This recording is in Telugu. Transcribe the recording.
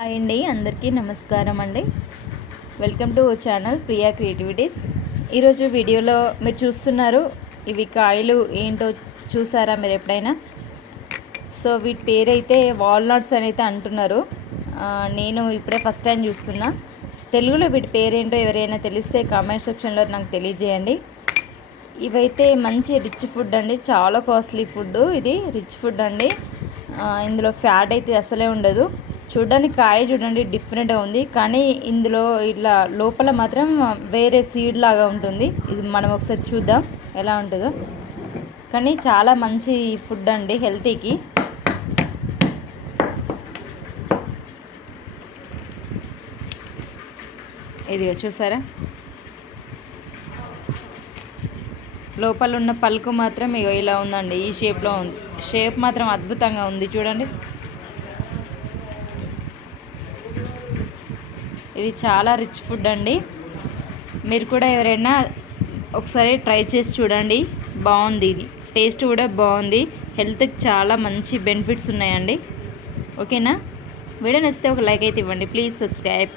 హాయ్ అండి, అందరికీ నమస్కారం అండి. Welcome to channel Priya creativities. ఈరోజు వీడియోలో మీరు చూస్తున్నారు, ఇవి కాయలు ఏంటో చూసారా మీరు ఎప్పుడైనా? సో వీటి పేరైతే వాల్నట్స్ అని అయితే అంటున్నారు. నేను ఇప్పుడే ఫస్ట్ టైం చూస్తున్నా. తెలుగులో వీటి పేరేంటో ఎవరైనా తెలిస్తే కామెంట్ సెక్షన్లో నాకు తెలియజేయండి. ఇవైతే మంచి రిచ్ ఫుడ్ అండి, చాలా కాస్ట్లీ ఫుడ్. ఇది రిచ్ ఫుడ్ అండి. ఇందులో ఫ్యాట్ అయితే అసలే ఉండదు. చూడడానికి కాయ చూడండి డిఫరెంట్గా ఉంది, కానీ ఇందులో ఇట్లా లోపల మాత్రం వేరే సీడ్ లాగా ఉంటుంది. ఇది మనం ఒకసారి చూద్దాం ఎలా ఉంటుందో. కానీ చాలా మంచి ఫుడ్ అండి హెల్తీకి. ఇది చూసారా, లోపల ఉన్న పలుకు మాత్రం ఇలా ఉందండి, ఈ షేప్లో ఉంది. షేప్ మాత్రం అద్భుతంగా ఉంది చూడండి. ఇది చాలా రిచ్ ఫుడ్ అండి. మీరు కూడా ఎవరైనా ఒకసారి ట్రై చేసి చూడండి, బాగుంది. ఇది టేస్ట్ కూడా బాగుంది, హెల్త్కి చాలా మంచి బెనిఫిట్స్ ఉన్నాయండి. ఓకేనా? వీడియో నచ్చితే ఒక లైక్ అయితే ఇవ్వండి. Please subscribe.